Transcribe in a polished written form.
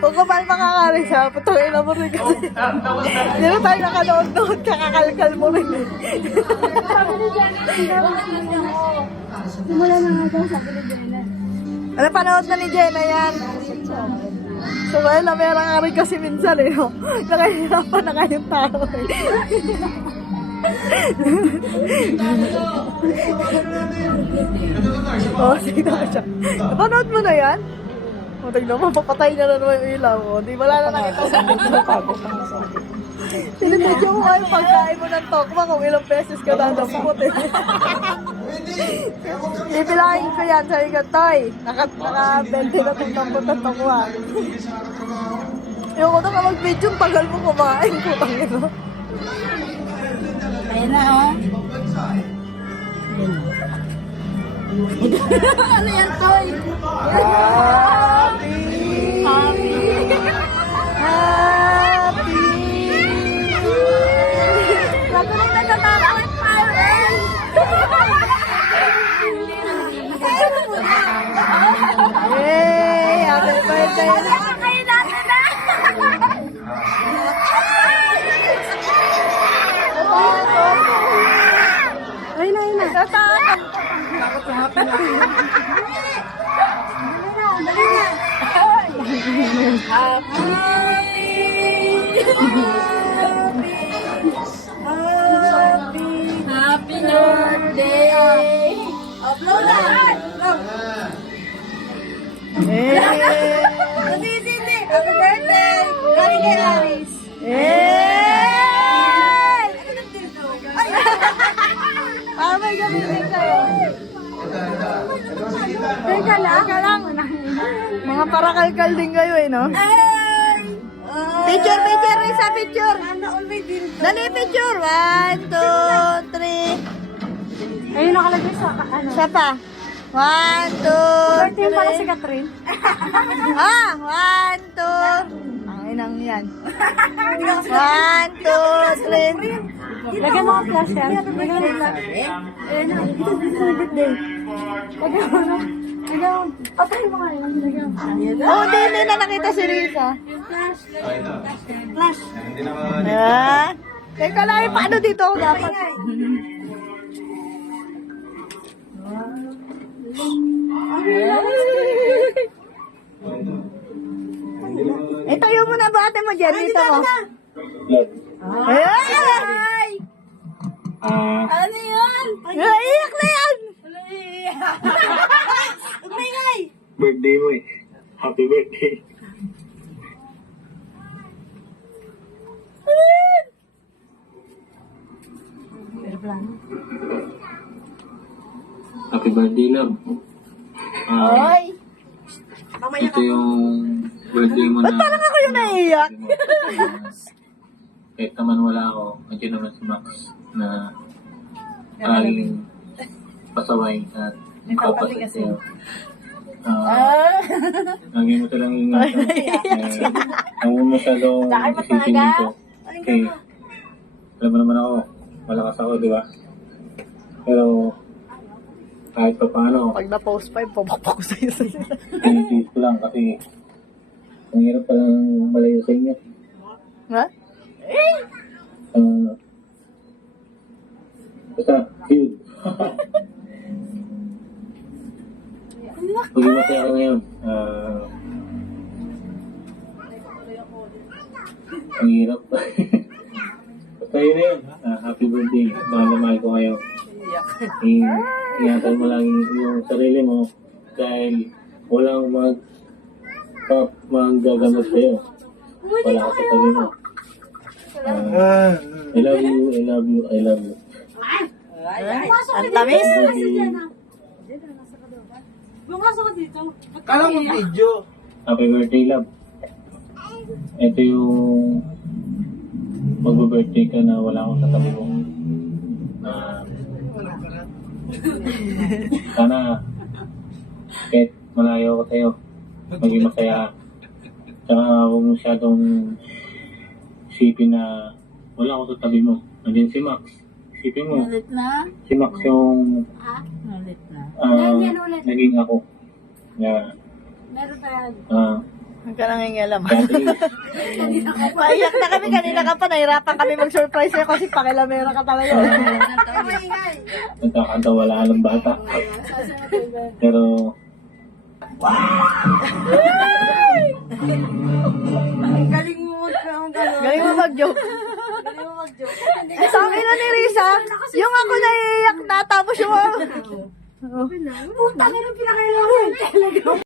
Kung kapal makakari siya, putangin na mo rin kasi. Hindi na tayo nakanood-nood, kakakalkal mo rin eh. Sabi ni Jenna, simula na nga daw, sabi ni Jenna. Ano, panood na ni Jenna yan. So, well, namera nga rin kasi minsan eh, no? Nakahirapan na kayong tao eh. Oh, sige na siya. Napanood mo na yan? O, tignan mo, papatay na naman yung ilaw. O, di wala na nakita sa Tinitidyo mo kayo pagkain mo ng tokma kung ilang beses ka dadapot eh. Ibilangin ko yan sa ikatoy. Naka-20 na itong tampot ng tokma. Yung ko na ka mag-video, tagal mo kumain ko. Ayun na, oh. Ano yan, Toy? Happy! Happy! Happy! Bago lang nagtatakot pa rin! Yay! Happy birthday! Kayo natin na! Ayun na, ayun na. Tatakot! Happy birthday! Upload na! Yay! Nasisindi! Happy birthday! Galing kay Aris! Yay! Ah, may gamitin kayo. Teka lang! Teka lang. Mga parakalkal din kayo eh, no? Ay! Picture, picture, isa picture. Sana all may din. Dali picture. 1, 2, 3. Ayun nakalagay sa ano. Isa pa. 1, 2, Birthday pala si 3. Catherine. Ah, 1, 2. Ang inang yan. 1, 2, 3. Lagyan mo ang flash yan. Lagyan mo ang flash. Ayun na. Ito sa birthday. Lagyan mo na. Lagyan mo. Patay mo nga yun. Lagyan mo. Oh, hindi na nakita si Risa. Flash. Flash. Ah. Teka lang, eh, paano dito ako dapat? Itayo mo na ba ate mo dyan? Dito mo. Ayan! Ay! Ano yan? Iyak na yan! Umingay! Birthday mo eh. Happy birthday. Happy birthday, love. Oy! Ito yung birthday mo Ba't parang ako yung naiiyak? Kahit naman wala ako, nandiyan naman si Max na aling pasaway at kapatid sa'yo. Lagi mo talang ingatan. Ang mo masyadong isipin dito. Okay. Alam mo naman ako, malakas ako, di ba? Pero kahit pa paano, Pag na-post 5, pumakpak ko sa'yo sa'yo. tinitiis ko lang kasi ang hirap palang malayo sa inyo. Ha? Basta, cute. Pag masaya ka ngayon, ang hirap. Basta yun na yun. Happy birthday. Mahal na mahal ko kayo. Ingatan mo lang yung sarili mo dahil walang magagamot sa'yo. Wala ka sa tabi mo. I love you, I love you, I love you. Ang tamis? Bumasok ka dito. Kala mo video. Happy birthday, love. Ito yung mag-birthday ka na wala akong sa tabi mo. Sana kahit malayo ako sa'yo, maging masaya. Tsaka huwag masyadong isipin na wala ako sa tabi mo. Nandiyan si Max. Isipin mo, Ulit na? si Max yung Ulit na. naging ako. Yeah. Meron tayo. Huwag ka nangingialam. Dati, Paiyak na kami kanina ka pa. Nahirapan kami mag-surprise sa'yo kasi pakilamera ka talaga. nagkakantawala ng bata. Pero, Galing mo mag-gano'n. Galing mo mag-joke. Sabi na ni Risa, yung ako naiiyak na tapos yung... Puta, ganun pinakailangan.